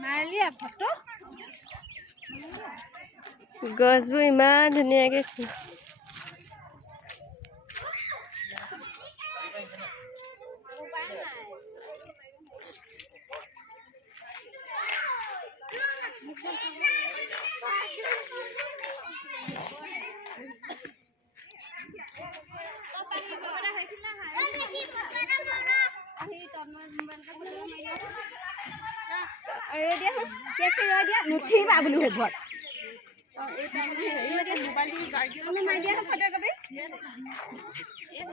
মাৰিলিয়ে photo গছবোৰ ইমান ধুনীয়াকে নুঠিবা বুলি হবত মোবাইল মাৰি দিয়া ফটো কবি